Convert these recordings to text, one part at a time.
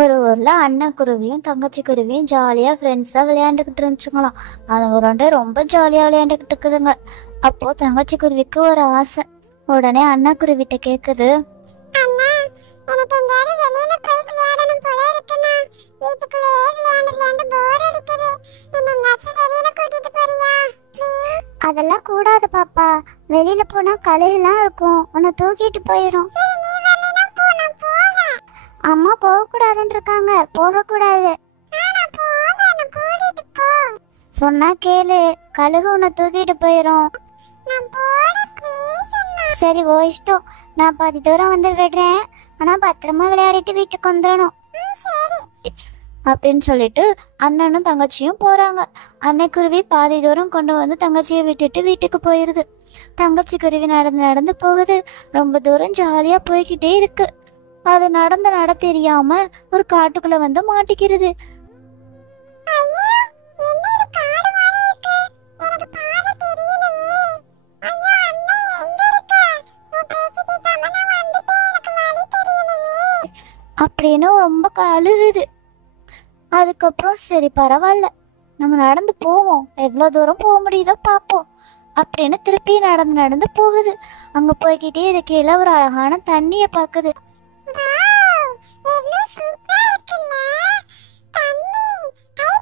ஒரு ஊர்ல அண்ணன் குருவியும் தங்கச்சி குருவியும் ஜாலியா ஃப்ரெண்ட்ஸா விளையாண்டுக்கிட்டு இருந்துச்சுங்களாம். அதுங்க ரெண்டும் ரொம்ப ஜாலியா விளையாண்டுக்கிட்டு இருக்குதுங்க. அப்போ தங்கச்சி குருவிக்கு ஒரு ஆசை. உடனே அண்ணன் குருவிட்ட கேக்குது, அண்ணா, எனக்கு எங்கயாவது வெளியில போய் விளையாடணும் போல இருக்குண்ணா. வீட்டுக்குள்ளேயே விளையாண்டு விளையாண்டு போர் அடிக்குது. என்ன எங்கயாச்சும் வெளியில கூட்டிட்டு போறியா? அதெல்லாம் கூடாது பாப்பா, வெளியில போனா கழுகுலாம் இருக்கும், உன்னை தூக்கிட்டு போயிடும். சரி, நீ வரலைன்னா போ, நான் போவேன். அம்மா போக கூடாதுன்னு இருக்காங்க, போக கூடாது. நான் போவேன், என்ன கூட்டிட்டு போ. சொன்னா கேளு, கழுகு உன்னை தூக்கிட்டு போயிடும். நான் போறேன், ப்ளீஸ் அண்ணா. சரி, ஓ இஷ்டம். நான் பாதி தூரம் வந்து விடுறேன், ஆனா பத்திரமா விளையாடிட்டு வீட்டுக்கு வந்துடணும் சரி. அப்படின்னு சொல்லிட்டு அண்ணனும் தங்கச்சியும் போறாங்க. அன்னை குருவி பாதி தூரம் கொண்டு வந்து தங்கச்சியை விட்டுட்டு வீட்டுக்கு போயிருது. தங்கச்சி குருவி நடந்து நடந்து போகுது. ரொம்ப தூரம் ஜாலியா போய்கிட்டே இருக்கு. அது நடந்து நட தெரியாம ஒரு காட்டுக்குள்ள வந்து மாட்டிக்கிறது. ஐயோ, என்ன இது காடு மாதிரி இருக்கு. எனக்கு பாதை தெரியலையே. ஐயோ அண்ணா, எங்க இருக்க? உன் பேச்சு கேட்காம நான் வந்துட்டேன், எனக்கு வழி தெரியலையே. அப்படின்னு ரொம்ப அழுகுது. அதுக்கப்புறம் சரி பரவாயில்ல, நம்ம நடந்து போவோம், எவ்வளோ தூரம் போக முடியுதோ பார்ப்போம் அப்படின்னு திருப்பி நடந்து நடந்து போகுது. அங்க போய்கிட்டே இருக்கையில ஒரு அழகான தண்ணியை பார்க்குது. வாவ், எவ்வளவு சூப்பரா இருக்குல்ல. தண்ணி,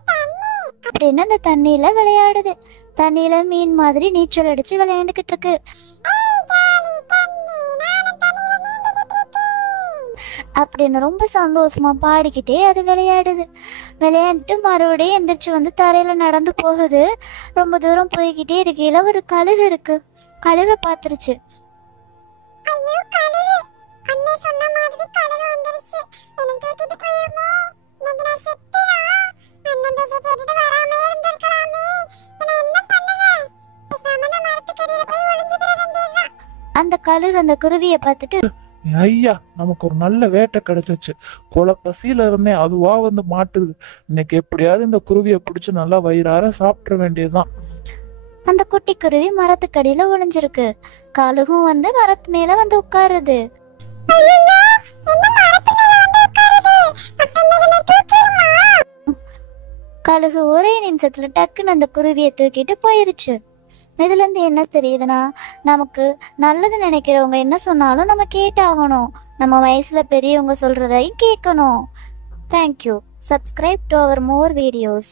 தண்ணி. அப்படின்னு அந்த தண்ணியில விளையாடுது. தண்ணியில மீன் மாதிரி நீச்சல் அடிச்சு விளையாண்டுக்கிட்டு இருக்கு. ஏய் ஜாலி தண்ணி, நானும் தண்ணியில நீந்திக்கிட்டு இருக்கேன். அப்படின்னு ரொம்ப சந்தோஷமா பாடிக்கிட்டே அது விளையாடுது. விளையாண்டுட்டு மறுபடியும் எந்திரிச்சு வந்து தரையில நடந்து போகுது. ரொம்ப தூரம் போய்கிட்டே இருக்கையில ஒரு கழுகு இருக்கு. கழுகை பார்த்துருச்சு. ஐயோ கழுகு, அண்ணே சொன்ன மாதிரி கழுகு வந்துருச்சு. என்ன தூக்கிட்டு போயிருமோ? இன்னைக்கு நான் செத்துறேன். அண்ணன் பேச்ச கேட்டுட்டு வராமே இருந்திருக்கலாமே. நான் என்ன பண்ணுவேன்? பேசாம நான் மரத்துக்கடியில போய் ஒளிஞ்சுக்கிற வேண்டியதுதான். அந்த கழுகு அந்த குருவியை பார்த்துட்டு, ஐயா, நமக்கு ஒரு நல்ல வேட்டை கிடைச்சிச்சு. கொலை பசியில இருந்தேன், அதுவா வந்து மாட்டுது. இன்னைக்கு எப்படியாவது இந்த குருவியை பிடிச்சு நல்லா வயிறார சாப்பிட வேண்டியதுதான். அந்த குட்டி குருவி மரத்துக்கடியில ஒளிஞ்சிருக்கு. கழுகும் வந்து மரத்து மேல வந்து உட்காருது. ஐயோ, என்ன மரத்து மேல வந்து உட்காருது? அப்ப இன்னைக்கு என்ன தூக்கிடுமா? கழுகு ஒரே நிமிஷத்துல டக்குன்னு அந்த குருவியை தூக்கிட்டு போயிருச்சு. இதுல இருந்து என்ன தெரியுதுன்னா, நமக்கு நல்லது நினைக்கிறவங்க என்ன சொன்னாலும் நம்ம கேட்டாகணும். நம்ம வயசுல பெரியவங்க சொல்றதையும் கேட்கணும். Thank you. Subscribe to our more videos.